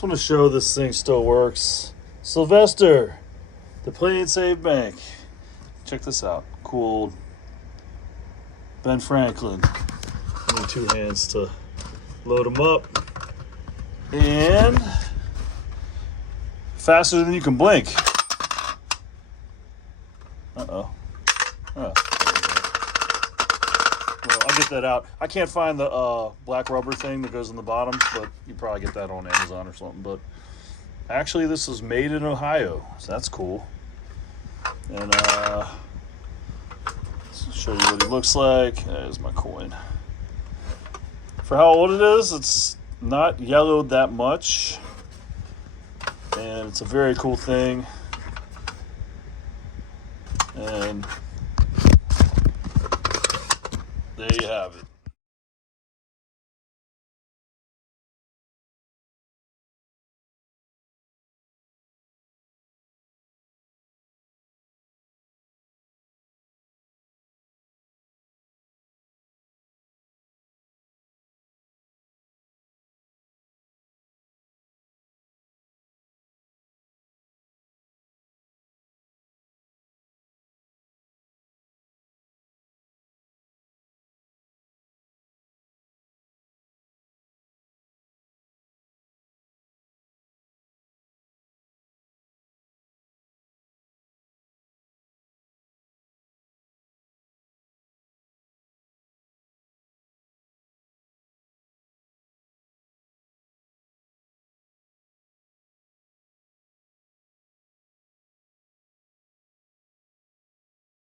just want to show this thing still works. Sylvester, the Play and Save Bank. Check this out. Cool old Ben Franklin. I need 2 hands to load them up. And faster than you can blink. Uh-oh. Oh. Well, I'll get that out. I can't find the black rubber thing that goes in the bottom, but you probably get that on Amazon or something. But actually, this is made in Ohio, so that's cool. And let's show you what he looks like. There's my coin. For how old it is, it's not yellowed that much. And it's a very cool thing. And there you have it.